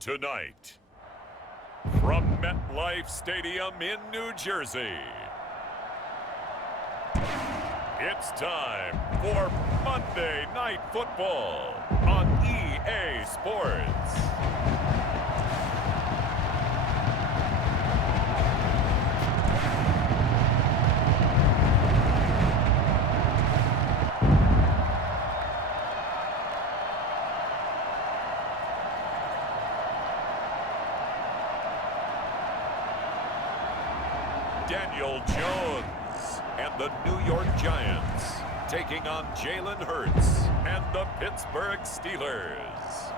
Tonight, from MetLife Stadium in New Jersey, it's time for Monday Night Football on EA Sports. Daniel Jones and the New York Giants taking on Jalen Hurts and the Pittsburgh Steelers.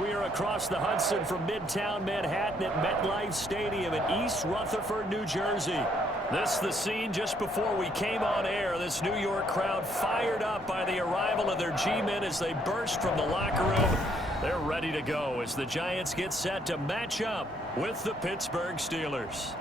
We are across the Hudson from Midtown Manhattan at MetLife Stadium in East Rutherford, New Jersey. This is the scene just before we came on air. This New York crowd fired up by the arrival of their G-men as they burst from the locker room. They're ready to go as the Giants get set to match up with the Pittsburgh Steelers.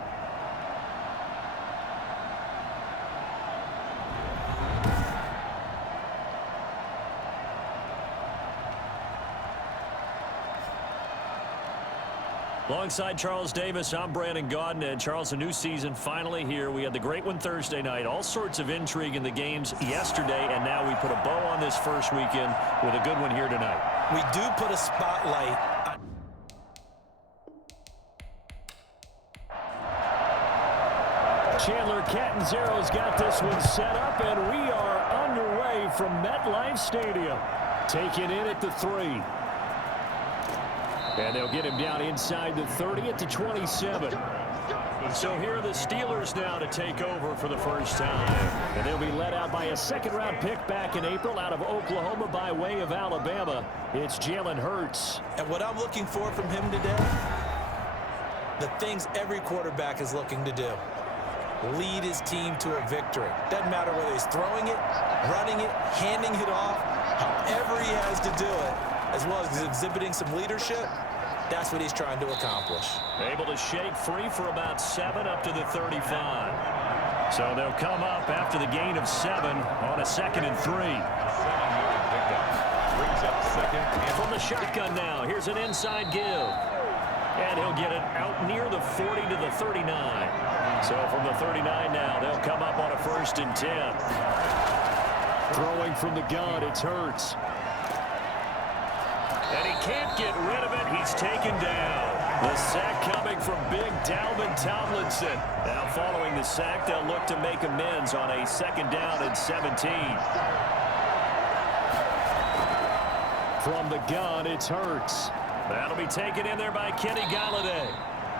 Alongside Charles Davis, I'm Brandon Gaudin. And Charles, a new season finally here. We had the great one Thursday night. All sorts of intrigue in the games yesterday, and now we put a bow on this first weekend with a good one here tonight. We do put a spotlight on... Chandler Catanzaro's got this one set up, and we are underway from MetLife Stadium. Taken in at the 3. And they'll get him down inside the 30 at the 27. So here are the Steelers now to take over for the first time. And they'll be led out by a second-round pick back in April out of Oklahoma by way of Alabama. It's Jalen Hurts. And what I'm looking for from him today, the things every quarterback is looking to do. Lead his team to a victory. Doesn't matter whether he's throwing it, running it, handing it off, however he has to do it, as well as exhibiting some leadership. That's what he's trying to accomplish. Able to shake free for about 7 up to the 35. So they'll come up after the gain of 7 on a 2nd and 3. From the shotgun now, here's an inside give. And he'll get it out near the 40 to the 39. So from the 39 now, they'll come up on a 1st and 10. Throwing from the gun, it's Hurts. And he can't get rid of it. He's taken down. The sack coming from big Dalvin Tomlinson. Now following the sack, they'll look to make amends on a 2nd down and 17. From the gun, it's Hurts. That'll be taken in there by Kenny Galladay.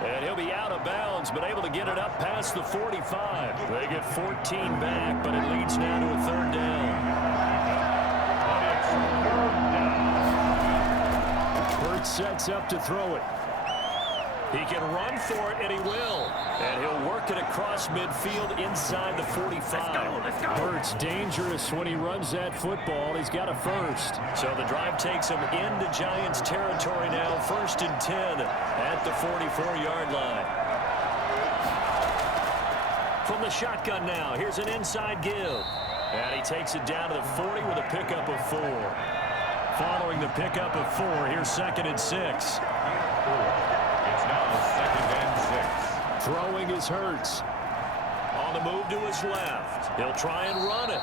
And he'll be out of bounds, but able to get it up past the 45. They get 14 back, but it leads now to a 3rd down. Hurts sets up to throw it. He can run for it, and he will. And he'll work it across midfield inside the 45. Let's go. Hurts dangerous when he runs that football. He's got a 1st. So the drive takes him into Giants territory now. 1st and 10 at the 44-yard line. From the shotgun now, here's an inside give. And he takes it down to the 40 with a pickup of 4. Following the pickup of 4, here's 2nd and 6. It's now 2nd and 6. Throwing is Hurts. On the move to his left. He'll try and run it.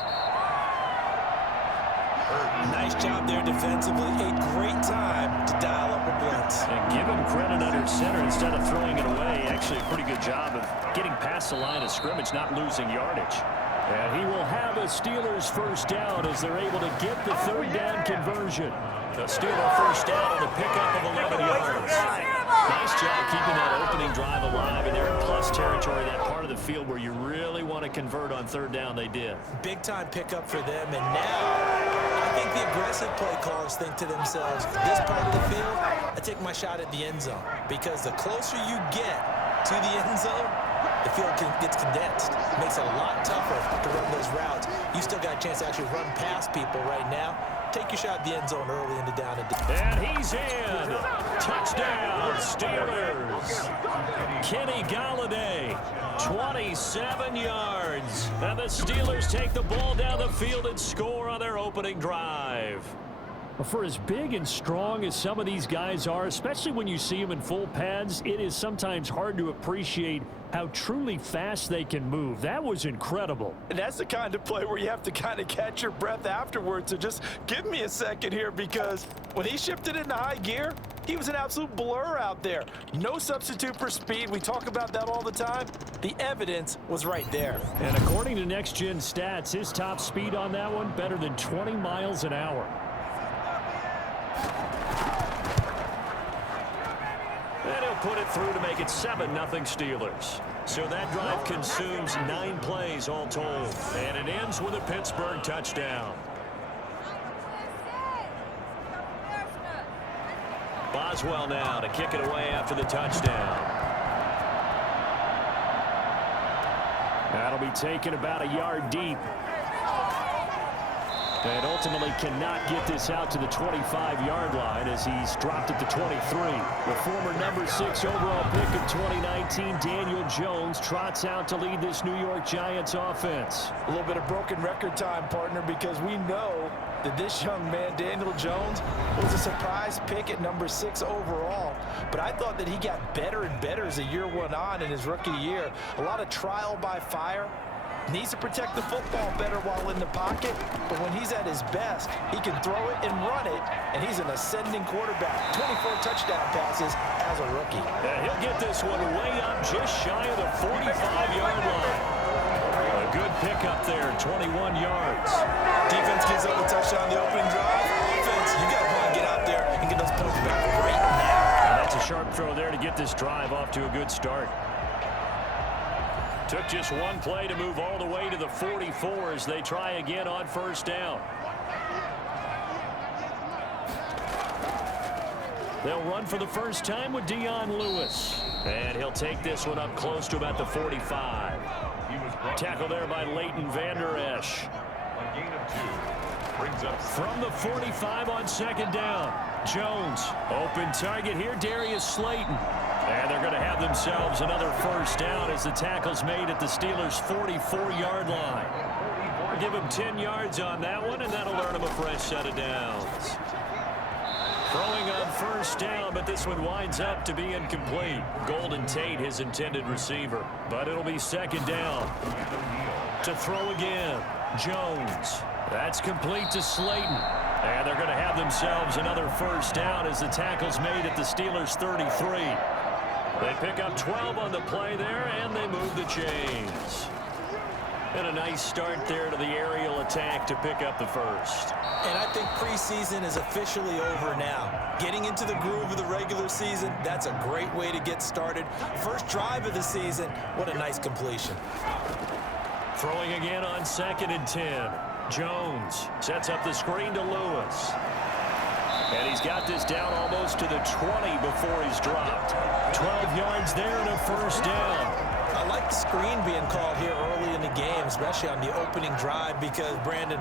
Nice job there defensively. A great time to dial up a blitz. And give him credit under center instead of throwing it away. Actually a pretty good job of getting past the line of scrimmage, not losing yardage. And he will have a Steelers 1st down as they're able to get the 3rd down conversion. The Steeler 1st down on the pickup of 11 yards. Nice job keeping that opening drive alive, and they're in plus territory, that part of the field where you really want to convert on 3rd down. They did. Big time pickup for them, and now I think the aggressive play callers think to themselves, this part of the field, I take my shot at the end zone, because the closer you get to the end zone, the field gets condensed. It makes it a lot tougher to run those routes. You still got a chance to actually run past people right now. Take your shot at the end zone early in the down and deep. And he's in. Touchdown, Steelers. Kenny Galladay, 27 yards. And the Steelers take the ball down the field and score on their opening drive. For as big and strong as some of these guys are, especially when you see them in full pads, it is sometimes hard to appreciate how truly fast they can move. That was incredible. And that's the kind of play where you have to kind of catch your breath afterwards. So just give me a second here, because when he shifted into high gear, he was an absolute blur out there. No substitute for speed. We talk about that all the time. The evidence was right there. And according to Next Gen Stats, his top speed on that one, better than 20 miles an hour. And he'll put it through to make it 7-0 Steelers. So that drive consumes 9 plays all told. And it ends with a Pittsburgh touchdown. Boswell now to kick it away after the touchdown. That'll be taken about a yard deep. And ultimately cannot get this out to the 25-yard line as he's dropped at the 23. The former number 6 overall pick of 2019, Daniel Jones, trots out to lead this New York Giants offense. A little bit of broken record time, partner, because we know that this young man, Daniel Jones, was a surprise pick at number 6 overall. But I thought that he got better and better as the year went on in his rookie year. A lot of trial by fire. Needs to protect the football better while in the pocket, but when he's at his best, he can throw it and run it, and he's an ascending quarterback. 24 touchdown passes as a rookie. And he'll get this one way up just shy of the 45-yard line. A good pickup there, 21 yards. Defense gives up a touchdown the opening drive. Offense, you got to want to get out there and get those points back right now. And that's a sharp throw there to get this drive off to a good start. Took just one play to move all the way to the 44 as they try again on first down. They'll run for the first time with Dion Lewis. And he'll take this one up close to about the 45. Tackle there by Leighton Vander Esch. A gain of 2. Brings up From the 45 on second down. Jones, open target here, Darius Slayton. And they're going to have themselves another first down as the tackle's made at the Steelers' 44-yard line. Give them 10 yards on that one, and that'll earn them a fresh set of downs. Throwing on first down, but this one winds up to be incomplete. Golden Tate, his intended receiver. But it'll be second down. To throw again, Jones. That's complete to Slayton. And they're going to have themselves another first down as the tackle's made at the Steelers' 33. They pick up 12 on the play there, and they move the chains. And a nice start there to the aerial attack to pick up the first. And I think preseason is officially over now. Getting into the groove of the regular season, that's a great way to get started. First drive of the season, what a nice completion. Throwing again on 2nd and 10. Jones sets up the screen to Lewis. And he's got this down almost to the 20 before he's dropped. 12 yards there and a first down. I like the screen being called here early in the game, especially on the opening drive, because, Brandon,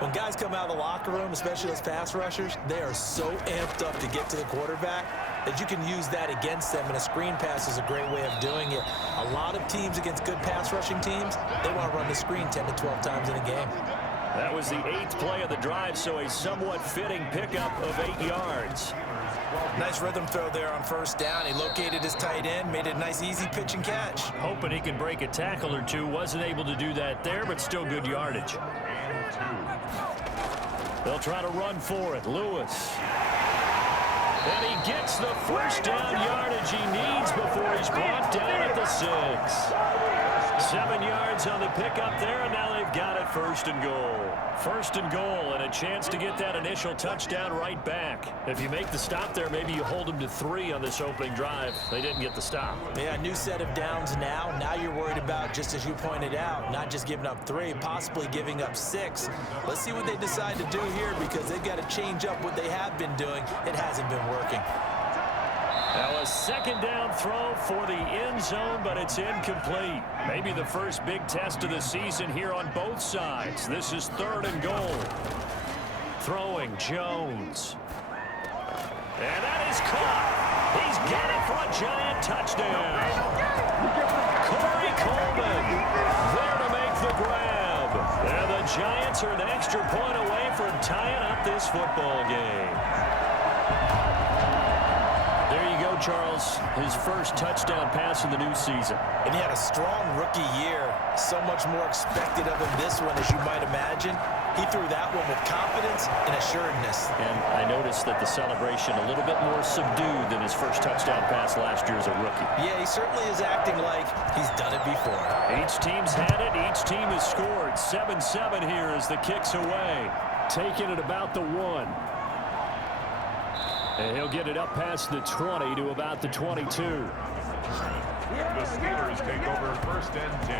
when guys come out of the locker room, especially those pass rushers, they are so amped up to get to the quarterback that you can use that against them, and a screen pass is a great way of doing it. A lot of teams against good pass rushing teams, they want to run the screen 10 to 12 times in a game. That was the 8th play of the drive, so a somewhat fitting pickup of 8 yards. Nice rhythm throw there on first down. He located his tight end, made it a nice easy pitch and catch. Hoping he can break a tackle or two. Wasn't able to do that there, but still good yardage. They'll try to run for it. Lewis. And he gets the first down yardage he needs before he's brought down at the 6. 7 yards on the pickup there, and now they've got it 1st and goal. 1st and goal, and a chance to get that initial touchdown right back. If you make the stop there, maybe you hold them to 3 on this opening drive. They didn't get the stop. Yeah, new set of downs now. Now you're worried about, just as you pointed out, not just giving up 3, possibly giving up 6. Let's see what they decide to do here, because they've got to change up what they have been doing. It hasn't been working. Now a second down throw for the end zone, but it's incomplete. Maybe the first big test of the season here on both sides. This is 3rd and goal. Throwing Jones. And that is caught. He's got it for a Giant touchdown. Corey Coleman there to make the grab. And the Giants are an extra point away from tying up this football game. There you go, Charles. His first touchdown pass of the new season. And he had a strong rookie year. So much more expected of him this one, as you might imagine. He threw that one with confidence and assuredness. And I noticed that the celebration a little bit more subdued than his first touchdown pass last year as a rookie. Yeah, he certainly is acting like he's done it before. Each team's had it. Each team has scored. 7-7 here as the kick's away. Taking it about the 1. And he'll get it up past the 20 to about the 22. The Steelers take over 1st and 10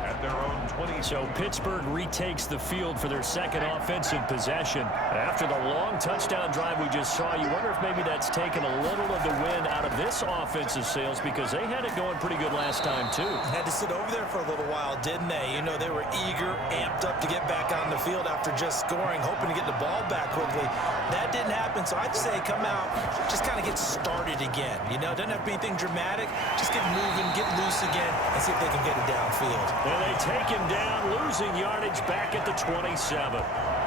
at their own 20. So Pittsburgh retakes the field for their second offensive possession. After the long touchdown drive we just saw, you wonder if maybe that's taken a little of the wind out of this offensive sails, because they had it going pretty good last time too. Had to sit over there for a little while, didn't they? You know, they were eager, amped up to get back on the field after just scoring, hoping to get the ball back quickly. That didn't happen, so I'd say come out, just kind of get started again. You know, doesn't have to be anything dramatic. Just get moving, get loose again, and see if they can get it downfield. And they take him down, losing yardage back at the 27.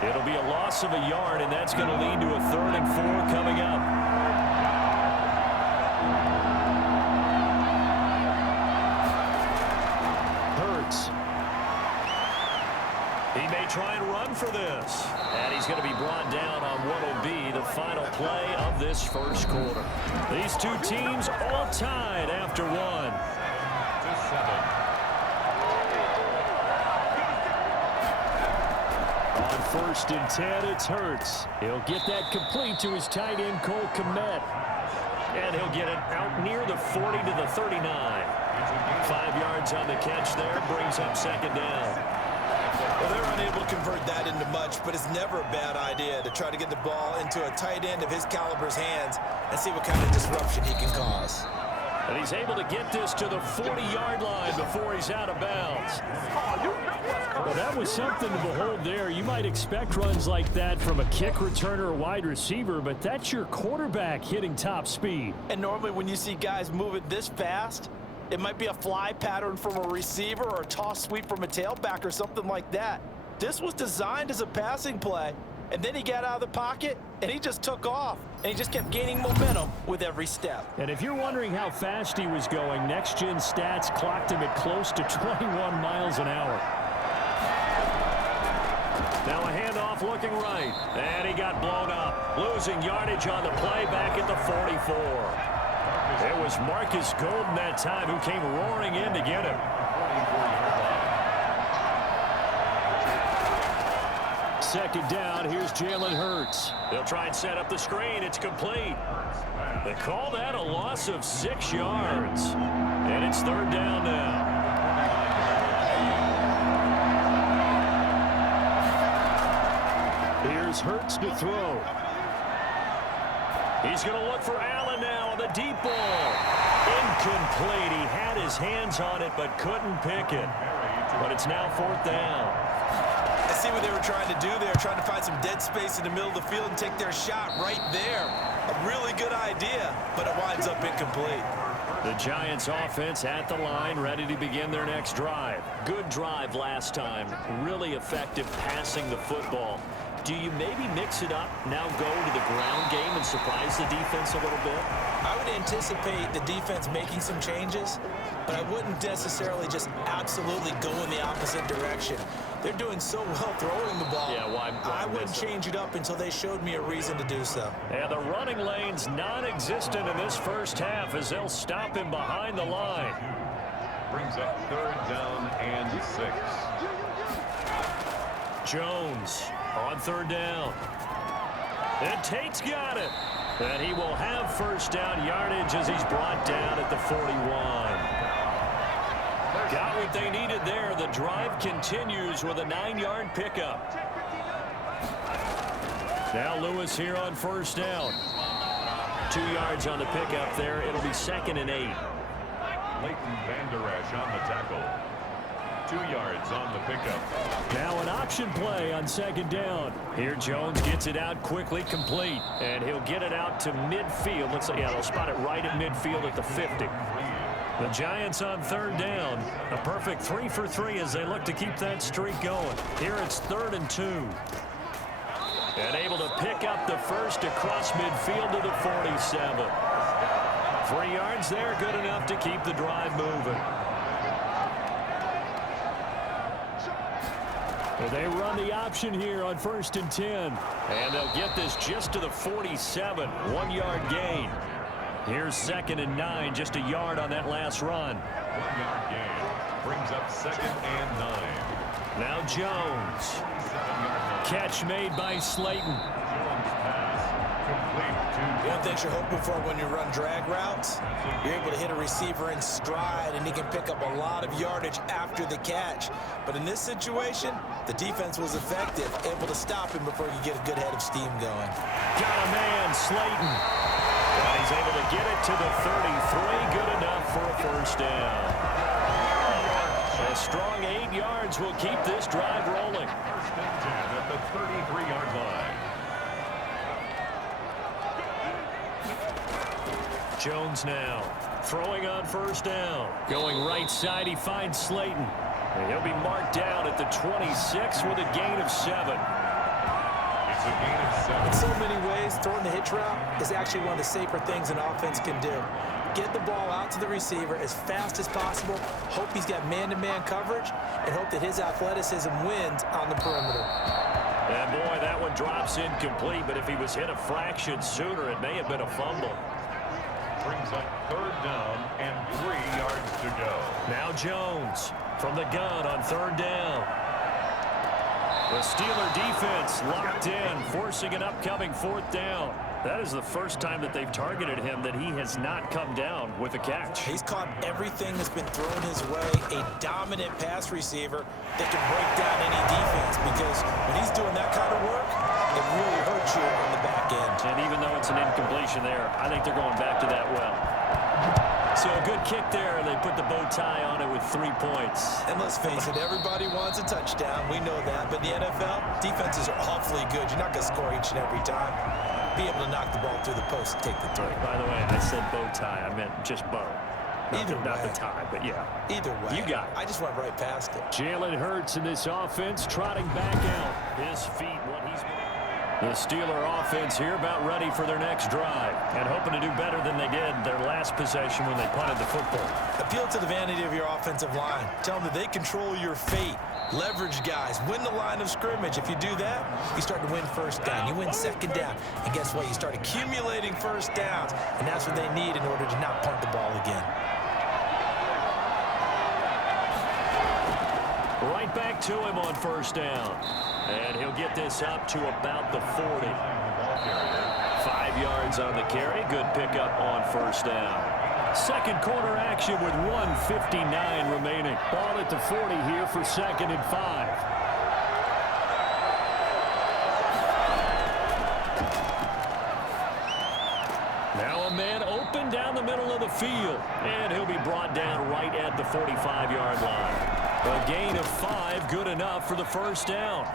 It'll be a loss of a yard, and that's going to lead to a 3rd and 4 coming up. Hurts. He may try and run for this. And he's going to be brought down on what will be the final play of this first quarter. These two teams all tied after 1. 7. On 1st and 10, it's Hurts. He'll get that complete to his tight end, Cole Kmet. And he'll get it out near the 40 to the 39. 5 yards on the catch there, brings up 2nd down. Well, they're unable to convert that into much, but it's never a bad idea to try to get the ball into a tight end of his caliber's hands and see what kind of disruption he can cause. And he's able to get this to the 40-yard line before he's out of bounds. Well, that was something to behold there. You might expect runs like that from a kick returner or wide receiver, but that's your quarterback hitting top speed. And normally when you see guys moving this fast, it might be a fly pattern from a receiver or a toss sweep from a tailback or something like that. This was designed as a passing play, and then he got out of the pocket, and he just took off. And he just kept gaining momentum with every step. And if you're wondering how fast he was going, next-gen stats clocked him at close to 21 miles an hour. Now a handoff looking right, and he got blown up. Losing yardage on the play back at the 44. It was Marcus Golden that time who came roaring in to get him. Second down, here's Jalen Hurts. They'll try and set up the screen. It's complete. They call that a loss of 6 yards. And it's 3rd down now. Here's Hurts to throw. He's going to look for Allen now on the deep ball. Incomplete. He had his hands on it but couldn't pick it. But it's now 4th down. I see what they were trying to do there, trying to find some dead space in the middle of the field and take their shot right there. A really good idea, but it winds up incomplete. The Giants offense at the line, ready to begin their next drive. Good drive last time. Really effective passing the football. Do you maybe mix it up, now go to the ground game and surprise the defense a little bit? I would anticipate the defense making some changes, but I wouldn't necessarily just absolutely go in the opposite direction. They're doing so well throwing the ball. Yeah, why I wouldn't change it up until they showed me a reason to do so. And the running lane's non-existent in this first half as they'll stop him behind the line. Brings up 3rd down and 6. Jones on 3rd down. And Tate's got it. And he will have 1st down yardage as he's brought down at the 41. Got what they needed there. The drive continues with a 9-yard pickup. Now Lewis here on 1st down. 2 yards on the pickup there. It'll be 2nd and 8. Leighton Vander Esch on the tackle. 2 yards on the pickup. Now an option play on 2nd down. Here Jones gets it out quickly, complete. And he'll get it out to midfield. Let's say, yeah, they'll spot it right at midfield at the 50. The Giants on third down. A perfect 3 for 3 as they look to keep that streak going. Here it's 3rd and 2. And able to pick up the first across midfield to the 47. 3 yards there, good enough to keep the drive moving. They run the option here on 1st and 10. And they'll get this just to the 47. 1-yard gain. Here's 2nd and 9, just a yard on that last run. 1-yard gain brings up 2nd and 9. Now Jones. Catch made by Slayton. One thing you're hoping for when you run drag routes, you're able to hit a receiver in stride, and he can pick up a lot of yardage after the catch. But in this situation, the defense was effective, able to stop him before you get a good head of steam going. Got a man, Slayton. And he's able to get it to the 33. Good enough for a first down. A strong 8 yards will keep this drive rolling. 1st and 10 at the 33-yard line. Jones now throwing on 1st down. Going right side, he finds Slayton. And he'll be marked down at the 26 with a gain of 7. It's a gain of 7. In so many ways, throwing the hitch route is actually one of the safer things an offense can do. Get the ball out to the receiver as fast as possible, hope he's got man-to-man coverage, and hope that his athleticism wins on the perimeter. And boy, that one drops incomplete, but if he was hit a fraction sooner, it may have been a fumble. Brings up 3rd down and 3 yards to go. Now Jones from the gun on 3rd down. The Steeler defense locked in, forcing an upcoming 4th down. That is the first time that they've targeted him that he has not come down with a catch. He's caught everything that's been thrown his way, a dominant pass receiver that can break down any defense, because when he's doing that kind of work, it really hurts you on the back end. And even though it's an incompletion there, I think they're going back to that well. So a good kick there, and they put the bow tie on it with 3 points. And let's face it, everybody wants a touchdown. We know that. But in the NFL, defenses are awfully good. You're not going to score each and every time. Be able to knock the ball through the post and take the 3. By the way, I said bow tie. I meant just bow. Not the tie, but yeah. Either way. You got it. I just went right past it. Jalen Hurts in this offense trotting back out. His feet, what he's been. The Steeler offense here about ready for their next drive and hoping to do better than they did their last possession when they punted the football. Appeal to the vanity of your offensive line. Tell them that they control your fate. Leverage guys. Win the line of scrimmage. If you do that, you start to win 1st down. You win 2nd down. And guess what? You start accumulating 1st downs. And that's what they need in order to not punt the ball again. Right back to him on 1st down. And he'll get this up to about the 40. 5 yards on the carry. Good pickup on 1st down. Second quarter action with 1:59 remaining. Ball at the 40 here for 2nd and 5. Now a man open down the middle of the field. And he'll be brought down right at the 45-yard line. A gain of 5, good enough for the 1st down.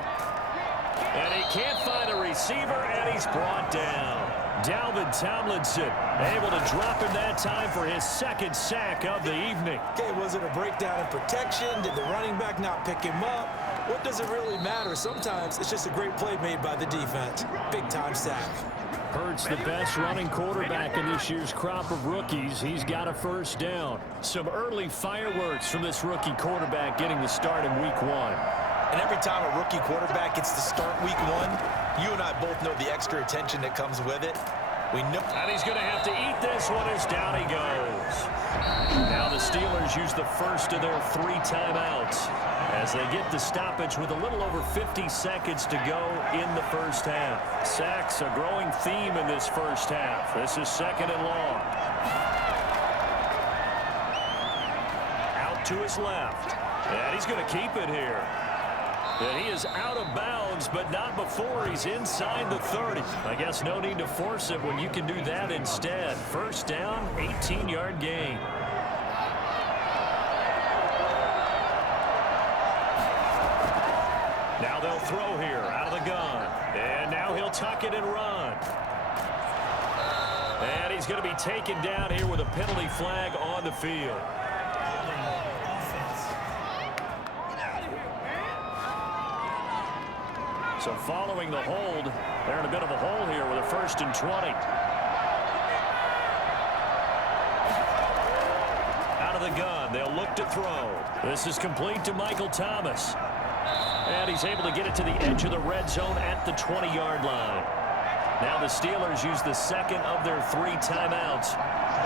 And he can't find a receiver, and he's brought down. Dalvin Tomlinson able to drop him that time for his 2nd sack of the evening. Okay, was it a breakdown in protection? Did the running back not pick him up? What does it really matter? Sometimes it's just a great play made by the defense. Big-time sack. Hurts the best running quarterback in this year's crop of rookies. He's got a 1st down. Some early fireworks from this rookie quarterback getting the start in week 1. And every time a rookie quarterback gets to start week 1, you and I both know the extra attention that comes with it. We know. And he's going to have to eat this one as down he goes. Now the Steelers use the first of their 3 timeouts as they get the stoppage with a little over 50 seconds to go in the 1st half. Sacks a growing theme in this 1st half. This is 2nd and long. Out to his left. And he's going to keep it here. And he is out of bounds, but not before he's inside the 30. I guess no need to force it when you can do that instead. 1st down, 18-yard gain. Now they'll throw here out of the gun. And now he'll tuck it and run. And he's going to be taken down here with a penalty flag on the field. So following the hold, they're in a bit of a hole here with a 1st and 20. Out of the gun, they'll look to throw. This is complete to Michael Thomas. And he's able to get it to the edge of the red zone at the 20-yard line. Now the Steelers use the second of their 3 timeouts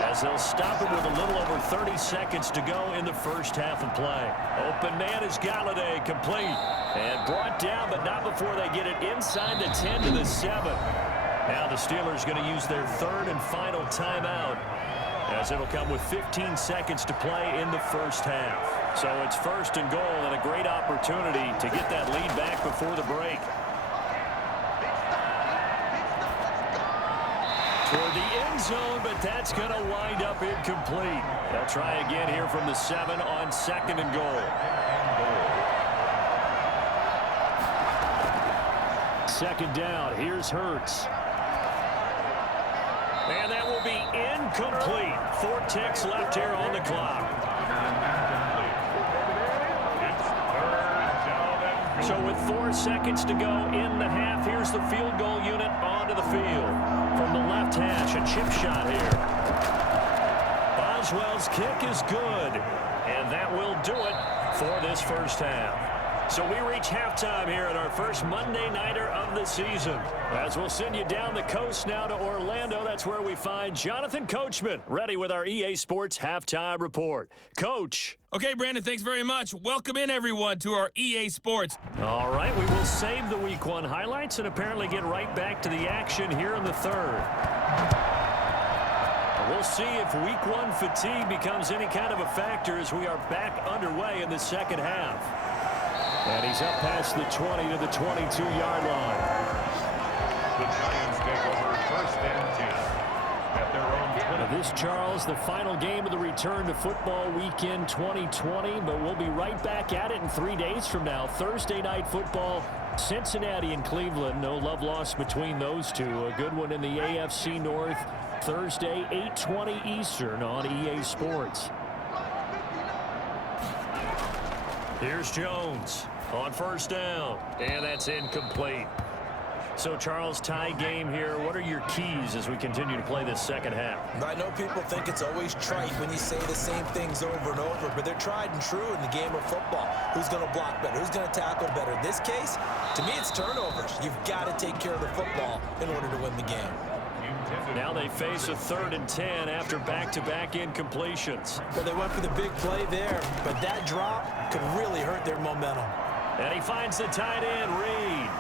as they'll stop it with a little over 30 seconds to go in the first half of play. Open man is Galladay, complete. And brought down, but not before they get it inside the 10 to the 7. Now the Steelers going to use their 3rd and final timeout as it'll come with 15 seconds to play in the first half. So it's 1st and goal and a great opportunity to get that lead back before the break. Toward the end zone, but that's going to wind up incomplete. They'll try again here from the 7 on 2nd and goal. 2nd down, here's Hurts. And that will be incomplete. 4 ticks left here on the clock. So with 4 seconds to go in the half, here's the field goal unit onto the field. From the left hash, a chip shot here. Boswell's kick is good. And that will do it for this first half. So we reach halftime here at our first Monday Nighter of the season. As we'll send you down the coast now to Orlando, that's where we find Jonathan Coachman, ready with our EA Sports Halftime Report. Coach. Okay, Brandon, thanks very much. Welcome in, everyone, to our EA Sports. All right, we will save the Week 1 highlights and apparently get right back to the action here in the 3rd. We'll see if Week 1 fatigue becomes any kind of a factor as we are back underway in the second half. And he's up past the 20 to the 22-yard line. The Giants take over 1st and 10 at their own 20. Now this, Charles, the final game of the return to football weekend 2020, but we'll be right back at it in 3 days from now. Thursday night football, Cincinnati and Cleveland. No love lost between those two. A good one in the AFC North. Thursday, 8:20 Eastern on EA Sports. Here's Jones on 1st down, and that's incomplete. So, Charles, tie game here. What are your keys as we continue to play this second half? I know people think it's always trite when you say the same things over and over, but they're tried and true in the game of football. Who's going to block better? Who's going to tackle better? In this case, to me, it's turnovers. You've got to take care of the football in order to win the game. Now they face a 3rd and 10 after back-to-back incompletions. Well, they went for the big play there, but that drop could really hurt their momentum. And he finds the tight end, Reed.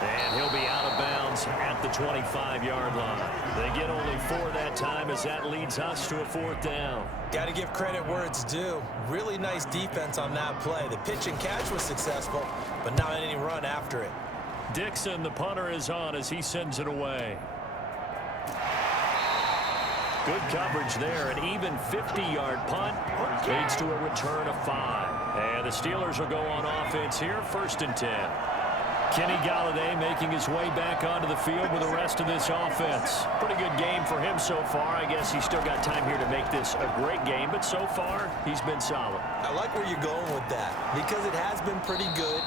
And he'll be out of bounds at the 25-yard line. They get only 4 that time as that leads us to a 4th down. Got to give credit where it's due. Really nice defense on that play. The pitch and catch was successful, but not any run after it. Dixon, the punter, is on as he sends it away. Good coverage there. An even 50-yard punt leads to a return of 5. And the Steelers will go on offense here, 1st and 10. Kenny Galladay making his way back onto the field with the rest of this offense. Pretty good game for him so far. I guess he's still got time here to make this a great game, but so far, he's been solid. I like where you're going with that because it has been pretty good.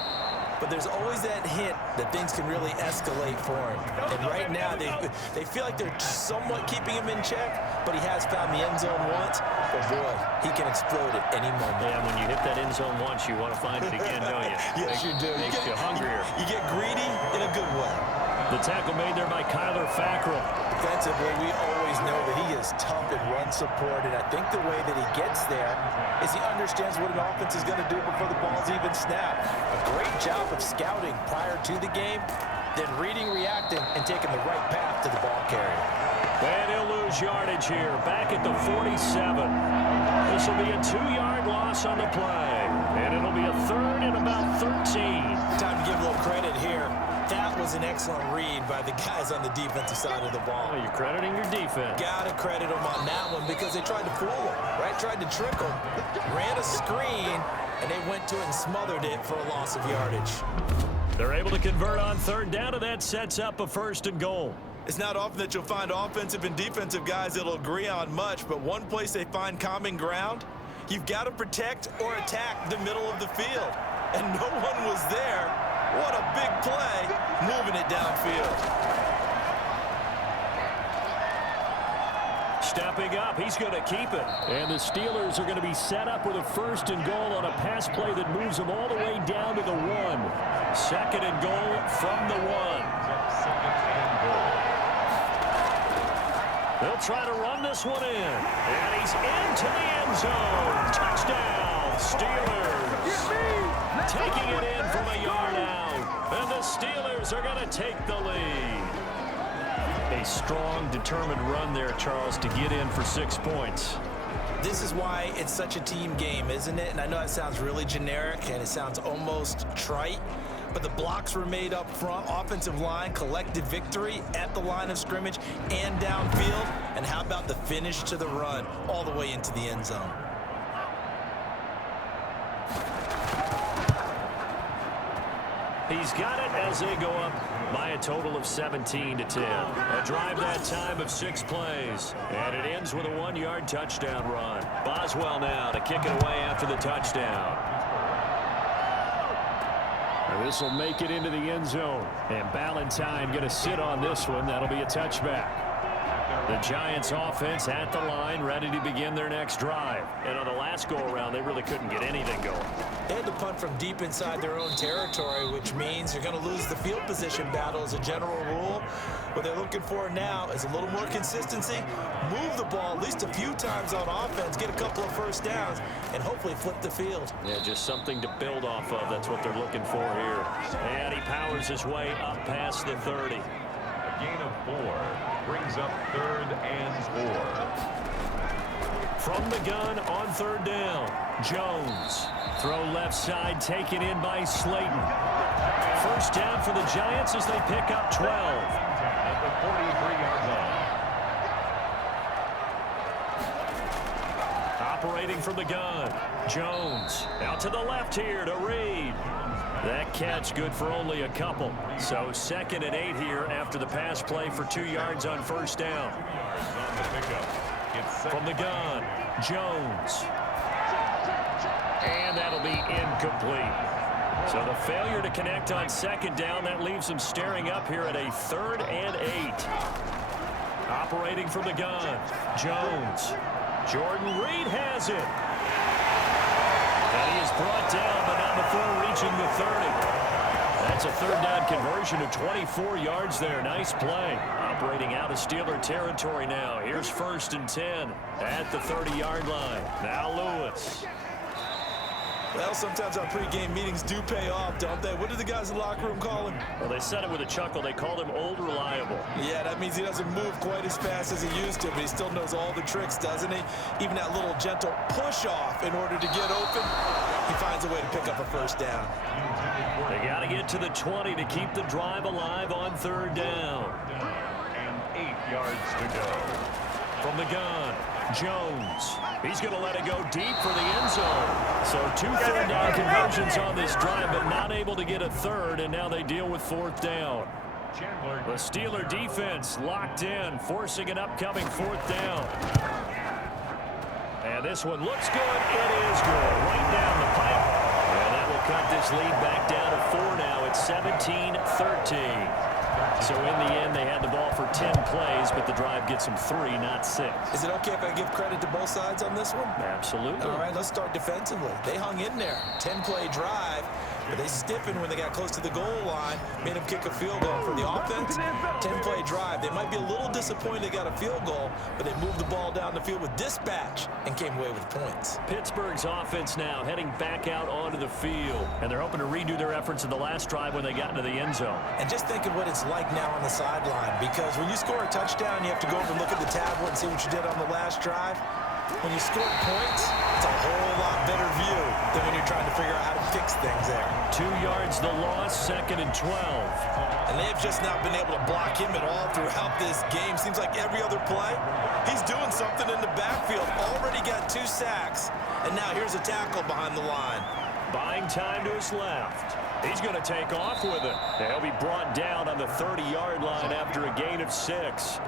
But there's always that hint that things can really escalate for him. And right now, they feel like they're somewhat keeping him in check, but he has found the end zone once. But boy, he can explode at any moment. Yeah, when you hit that end zone once, you want to find it again, don't you? Yes, you do. Makes you hungrier. You get greedy in a good way. The tackle made there by Kyler Fackrell. Defensively, we always know that he is tough in run support, and I think the way that he gets there is he understands what an offense is going to do before the ball's even snapped. A great job of scouting prior to the game, then reading, reacting, and taking the right path to the ball carrier. And he'll lose yardage here, back at the 47. This will be a 2-yard loss on the play, and it'll be a 3rd and about 13. Time to give a little credit here. That was an excellent read by the guys on the defensive side of the ball. Well, you're crediting your defense. Gotta credit them on that one because they tried to fool him, right? Tried to trick him, ran a screen, and they went to it and smothered it for a loss of yardage. They're able to convert on 3rd down, and that sets up a 1st and goal. It's not often that you'll find offensive and defensive guys that'll agree on much, but one place they find common ground, you've got to protect or attack the middle of the field. And no one was there. What a big play, moving it downfield. Stepping up, he's going to keep it. And the Steelers are going to be set up with a 1st and goal on a pass play that moves them all the way down to the 1. 2nd and goal from the 1. They'll try to run this one in. And he's into the end zone. Touchdown, Steelers. Taking it in from a yard out. And the Steelers are going to take the lead. A strong, determined run there, Charles, to get in for 6 points. This is why it's such a team game, isn't it? And I know that sounds really generic and it sounds almost trite, but the blocks were made up front, offensive line, collective victory at the line of scrimmage and downfield. And how about the finish to the run all the way into the end zone? He's got it as they go up by a total of 17-10. A drive that time of 6 plays. And it ends with a 1-yard touchdown run. Boswell now to kick it away after the touchdown. And this will make it into the end zone. And Ballantyne going to sit on this one. That'll be a touchback. The Giants offense at the line, ready to begin their next drive. And on the last go-around, they really couldn't get anything going. They had to punt from deep inside their own territory, which means you're going to lose the field position battle as a general rule. What they're looking for now is a little more consistency, move the ball at least a few times on offense, get a couple of 1st downs, and hopefully flip the field. Yeah, just something to build off of. That's what they're looking for here. And he powers his way up past the 30. A gain of 4 brings up 3rd and 4. From the gun on 3rd down, Jones. Throw left side, taken in by Slayton. 1st down for the Giants as they pick up 12. At the 43-yard line. Operating from the gun, Jones. Out to the left here to Reed. That catch good for only a couple. So 2nd and 8 here after the pass play for 2 yards on 1st down. On the pickup. From the gun, Jones. And that'll be incomplete. So the failure to connect on 2nd down, that leaves them staring up here at a 3rd and 8. Operating from the gun, Jones. Jordan Reed has it. And he is brought down, but not before reaching the 30. That's a 3rd down conversion of 24 yards there. Nice play. Operating out of Steeler territory now. Here's 1st and 10 at the 30-yard line. Now Lewis. Well, sometimes our pregame meetings do pay off, don't they? What do the guys in the locker room call him? Well, they said it with a chuckle. They called him Old Reliable. Yeah, that means he doesn't move quite as fast as he used to, but he still knows all the tricks, doesn't he? Even that little gentle push-off in order to get open, he finds a way to pick up a 1st down. They got to get to the 20 to keep the drive alive on 3rd down. And 8 yards to go. From the gun, Jones. He's going to let it go deep for the end zone. So 2 3rd down conversions on this drive, but not able to get a 3rd, and now they deal with 4th down. The Steeler defense locked in, forcing an upcoming 4th down. And this one looks good. It is good. Right down the pipe. And that will cut this lead back down to 4 now. It's 17-13. So in the end, they had the ball for 10 plays, but the drive gets them 3, not 6. Is it okay if I give credit to both sides on this one? Absolutely. All right, let's start defensively. They hung in there. 10-play drive, but they stiffened when they got close to the goal line, made them kick a field goal. For the offense, 10-play drive. They might be a little disappointed they got a field goal, but they moved the ball down the field with dispatch and came away with points. Pittsburgh's offense now heading back out onto the field, and they're hoping to redo their efforts in the last drive when they got into the end zone. And just think of what it's like now on the sideline, because when you score a touchdown, you have to go over and look at the tablet and see what you did on the last drive. When you score points, it's a whole lot better view than when you're trying to figure out how to fix things there. 2 yards the loss, 2nd and 12. And they've just not been able to block him at all throughout this game. Seems like every other play, he's doing something in the backfield. Already got 2 sacks, and now here's a tackle behind the line. Buying time to his left. He's going to take off with it. He'll be brought down on the 30-yard line after a gain of 6.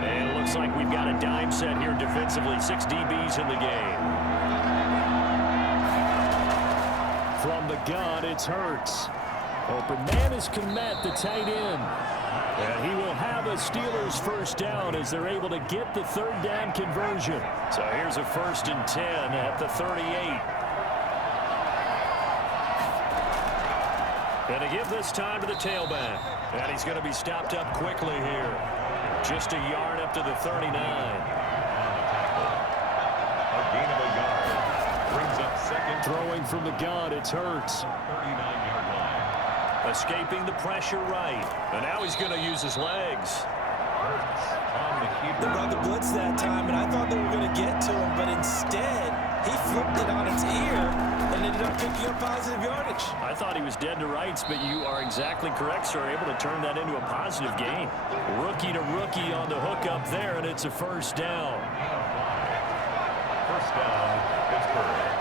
And it looks like we've got a dime set here defensively. 6 DBs in the game. From the gun, it's Hurts. Open man is Kmet, the tight end. And he will have a Steelers first down as they're able to get the 3rd down conversion. So here's a 1st and 10 at the 38. And to give this time to the tailback. And he's going to be stopped up quickly here. Just a yard up to the 39. A gain of a yard. Brings up 2nd. Throwing from the gun, it's Hurts. 39-yard line. Escaping the pressure right. And now he's going to use his legs. They brought the blitz that time, and I thought they were going to get to him, but instead, he flipped it on its ear and ended up picking up positive yardage. I thought he was dead to rights, but you are exactly correct, sir. Able to turn that into a positive gain. Rookie to rookie on the hook up there, and it's a 1st down. 1st down, Pittsburgh.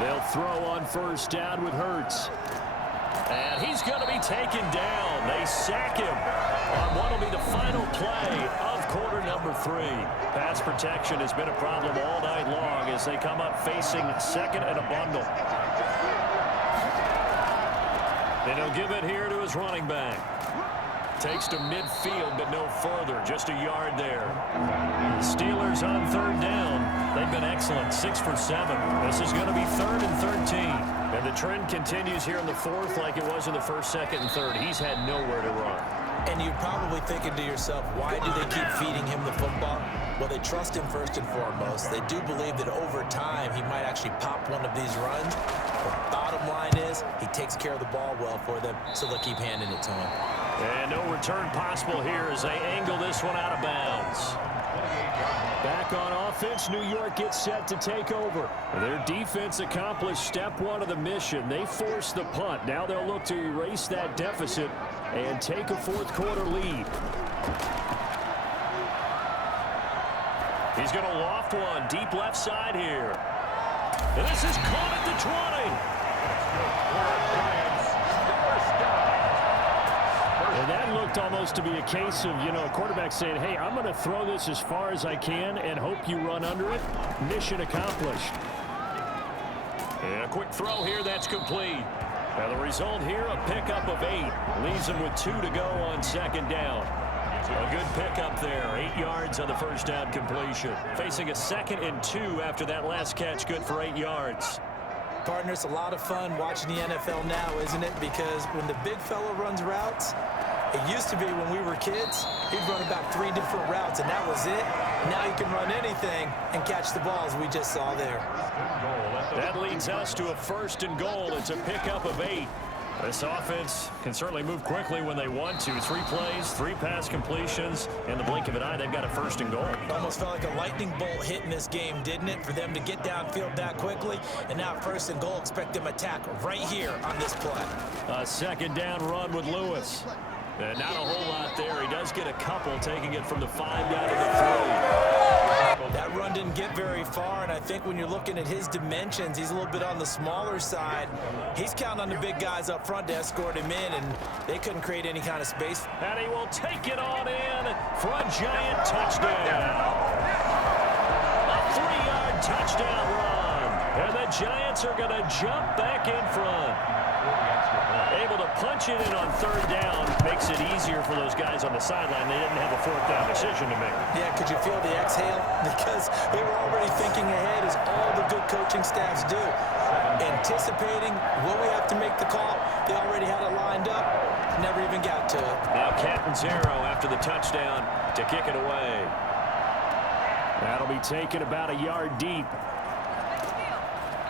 They'll throw on 1st down with Hurts. And he's going to be taken down. They sack him on what will be the final play of quarter number 3. Pass protection has been a problem all night long as they come up facing 2nd and a bundle. And he'll give it here to his running back. Takes to midfield, but no further. Just a yard there. The Steelers on 3rd down. They've been excellent. 6 for 7. This is going to be 3rd and 13. And the trend continues here in the 4th like it was in the 1st, 2nd, and 3rd. He's had nowhere to run. And you're probably thinking to yourself, why do they keep feeding him the football? Well, they trust him first and foremost. They do believe that over time he might actually pop one of these runs. The bottom line is he takes care of the ball well for them, so they'll keep handing it to him. And no return possible here as they angle this one out of bounds. Back on offense, New York gets set to take over. Their defense accomplished step 1 of the mission. They forced the punt. Now they'll look to erase that deficit and take a 4th quarter lead. He's going to loft one deep left side here. And this is caught at the 20. And that looked almost to be a case of, a quarterback saying, hey, I'm going to throw this as far as I can and hope you run under it. Mission accomplished. And a quick throw here, that's complete. Now the result here, a pickup of 8. Leaves them with 2 to go on 2nd down. A good pickup there. 8 yards on the 1st down completion. Facing a 2nd and 2 after that last catch, good for 8 yards. Partner, it's a lot of fun watching the NFL now, isn't it? Because when the big fella runs routes, it used to be when we were kids, he'd run about 3 different routes, and that was it. Now he can run anything and catch the balls we just saw there. That leads us to a 1st and goal. It's a pickup of 8. This offense can certainly move quickly when they want to. 3 plays, 3 pass completions. In the blink of an eye, they've got a 1st and goal. Almost felt like a lightning bolt hit in this game, didn't it? For them to get downfield that quickly. And now 1st and goal, expect them attack right here on this play. A 2nd down run with Lewis. And not a whole lot there. He does get a couple, taking it from the 5 down to the 3. That run didn't get very far, and I think when you're looking at his dimensions, he's a little bit on the smaller side. He's counting on the big guys up front to escort him in, and they couldn't create any kind of space. And he will take it on in for a giant touchdown. A 3-yard touchdown run. And the Giants are going to jump back in front. Able to punch it in on 3rd down makes it easier for those guys on the sideline. They didn't have a 4th down decision to make. Yeah, could you feel the exhale? Because they were already thinking ahead, as all the good coaching staffs do. Anticipating, will we have to make the call? They already had it lined up, never even got to it. Now Catanzaro after the touchdown to kick it away. That'll be taken about a yard deep.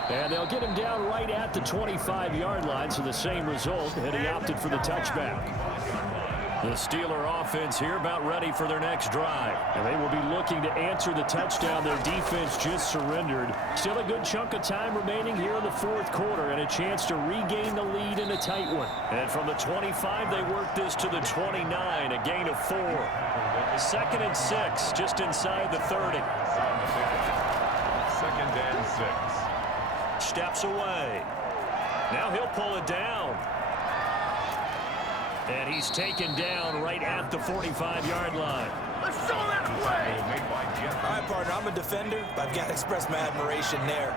And they'll get him down right at the 25-yard line, so the same result, and he opted for the touchback. The Steeler offense here about ready for their next drive. And they will be looking to answer the touchdown their defense just surrendered. Still a good chunk of time remaining here in the 4th quarter and a chance to regain the lead in a tight one. And from the 25, they work this to the 29, a gain of 4. 2nd and 6, just inside the 30. steps away. Now he'll pull it down. And he's taken down right at the 45-yard line. Let's show that play. All right, partner, I'm a defender, but I've got to express my admiration there.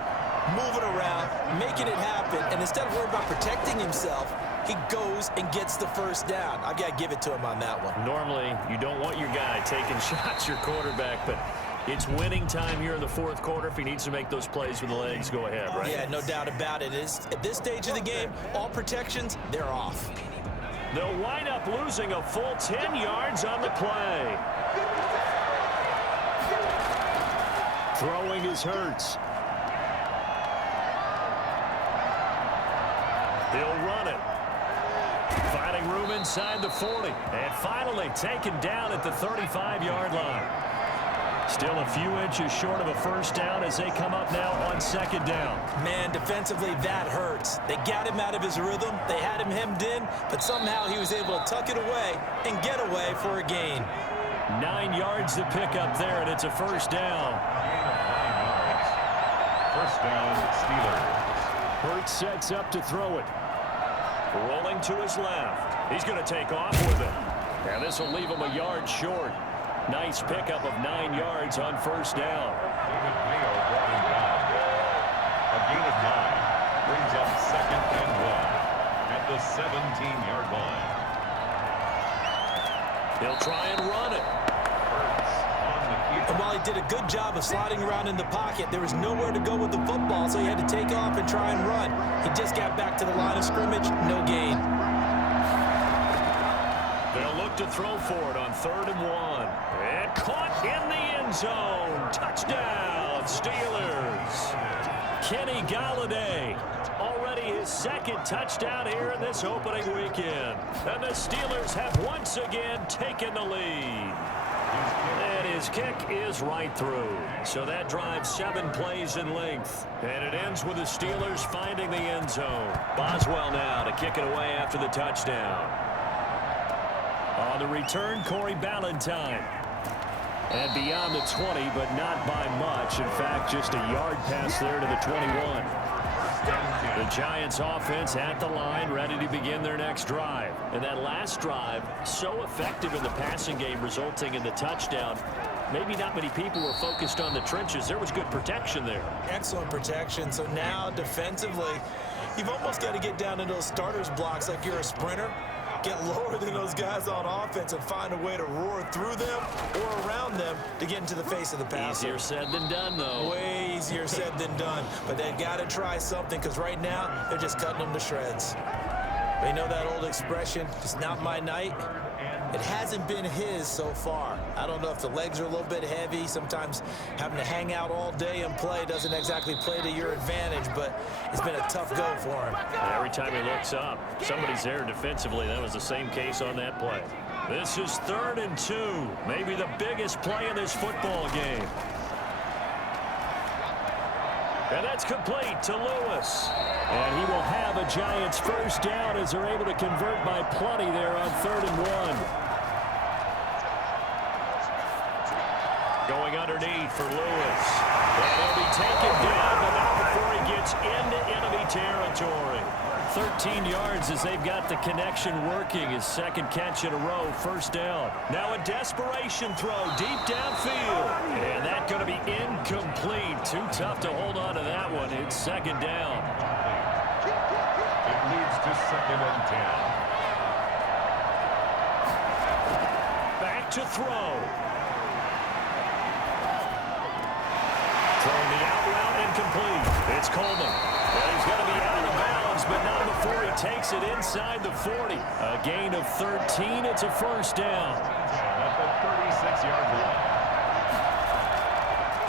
Moving around, making it happen, and instead of worrying about protecting himself, he goes and gets the first down. I've got to give it to him on that one. Normally, you don't want your guy taking shots, your quarterback, but it's winning time here in the fourth quarter. If he needs to make those plays with the legs, go ahead, right? Yeah, no doubt about it. At this stage of the game, all protections, they're off. They'll wind up losing a full 10 yards on the play. Throwing is Hurts. He'll run it. Finding room inside the 40. And finally taken down at the 35-yard line. Still a few inches short of a first down as they come up now on second down. Man, defensively, that hurts. They got him out of his rhythm. They had him hemmed in, but somehow he was able to tuck it away and get away for a gain. 9 yards to pick up there, and it's a first down. First down, Steelers. Hurts sets up to throw it. Rolling to his left. He's going to take off with it. And this will leave him a yard short. Nice pickup of 9 yards on first down. Mayo brought him down. A gain of 9 brings up second and 1 at the 17-yard line. He'll try and run it. And while he did a good job of sliding around in the pocket, there was nowhere to go with the football, so he had to take off and try and run. He just got back to the line of scrimmage, no gain. They'll look to throw for it on 3rd and 1. And caught in the end zone. Touchdown, Steelers. Kenny Galladay, already his second touchdown here in this opening weekend. And the Steelers have once again taken the lead. And his kick is right through. So that drives 7 plays in length. And it ends with the Steelers finding the end zone. Boswell now to kick it away after the touchdown. On the return, Corey Ballantyne. And beyond the 20, but not by much. In fact, just a yard pass there to the 21. The Giants offense at the line, ready to begin their next drive. And that last drive, so effective in the passing game, resulting in the touchdown. Maybe not many people were focused on the trenches. There was good protection there. Excellent protection. So now, defensively, you've almost got to get down in those starters blocks like you're a sprinter. Get lower than those guys on offense and find a way to roar through them or around them to get into the face of the passer. Easier said than done, though. Way easier said than done. But they've got to try something because right now they're just cutting them to shreds. But you know that old expression, it's not my night? It hasn't been his so far. I don't know if the legs are a little bit heavy. Sometimes having to hang out all day and play doesn't exactly play to your advantage, but it's been a tough go for him. Every time he looks up, somebody's there defensively. That was the same case on that play. This is 3rd and 2. Maybe the biggest play in this football game. And that's complete to Lewis. And he will have a Giants first down as they're able to convert by plenty there on 3rd and 1. Going underneath for Lewis. And he'll be taken down, but not before he gets into enemy territory. 13 yards as they've got the connection working. His second catch in a row, first down. Now a desperation throw deep downfield. And that's going to be incomplete. Too tough to hold on to that one. It's second down. It leads to 2nd and 10. Back to throw. Throwing the out route incomplete. It's Coleman. Well, he's going to be out of bounds, but not before he takes it inside the 40. A gain of 13. It's a first down. At the 36-yard line.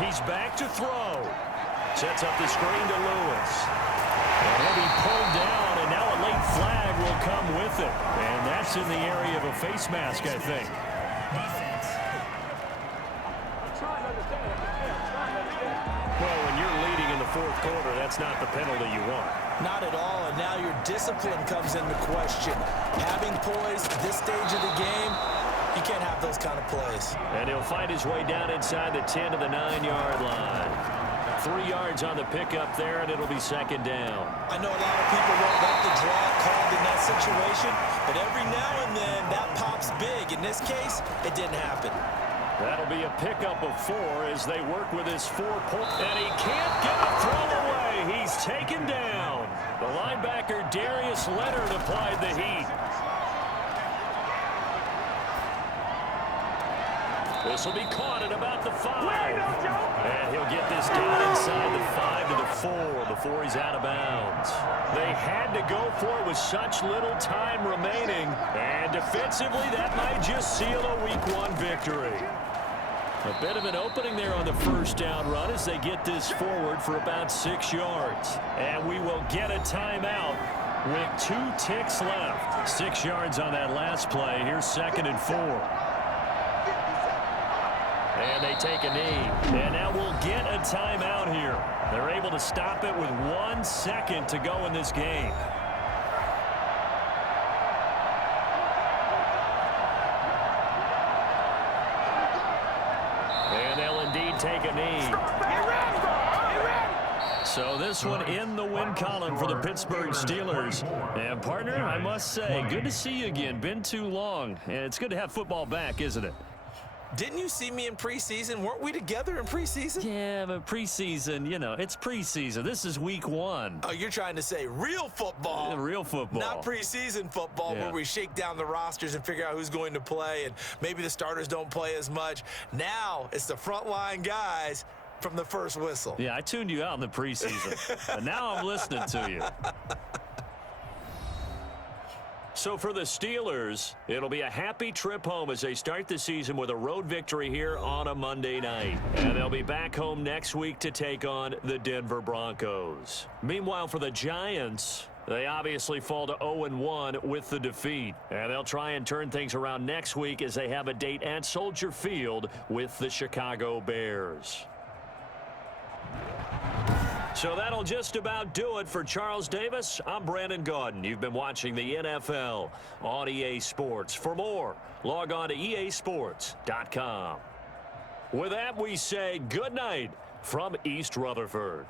He's back to throw. Sets up the screen to Lewis. And he'll be pulled down, and now a late flag will come with it. And that's in the area of a face mask, I think. Well, when you're leading in the fourth quarter, that's not the penalty you want. Not at all, and now your discipline comes into question. Having poise at this stage of the game, you can't have those kind of plays. And he'll fight his way down inside the 10 to the 9-yard line. 3 yards on the pickup there, and it'll be second down. I know a lot of people won't like the draw called in that situation, but every now and then that pops big. In this case, it didn't happen. That'll be a pickup of 4 as they work with his 4-point. And he can't get a throw away. He's taken down. The linebacker, Darius Leonard, applied the heat. This will be caught at about the 5. And he'll get this down inside the 5 to the 4 before he's out of bounds. They had to go for it with such little time remaining. And defensively, that might just seal a Week 1 victory. A bit of an opening there on the first down run as they get this forward for about 6 yards. And we will get a timeout with 2 ticks left. 6 yards on that last play. Here's 2nd and 4. And they take a knee. And now we'll get a timeout here. They're able to stop it with 1 second to go in this game. And they'll indeed take a knee. So this one in the win column for the Pittsburgh Steelers. And partner, I must say, good to see you again. Been too long. And it's good to have football back, isn't it? Didn't you see me in preseason? Weren't we together in preseason? Yeah, but preseason, you know, it's preseason. This is Week 1. Oh, you're trying to say real football. Yeah, real football. Not preseason football where we shake down the rosters and figure out who's going to play, and maybe the starters don't play as much. Now it's the frontline guys from the first whistle. Yeah, I tuned you out in the preseason. But now I'm listening to you. So for the Steelers, it'll be a happy trip home as they start the season with a road victory here on a Monday night. And they'll be back home next week to take on the Denver Broncos. Meanwhile, for the Giants, they obviously fall to 0-1 with the defeat. And they'll try and turn things around next week as they have a date at Soldier Field with the Chicago Bears. So that'll just about do it for Charles Davis. I'm Brandon Gaudin. You've been watching the NFL on EA Sports. For more, log on to easports.com. With that, we say good night from East Rutherford.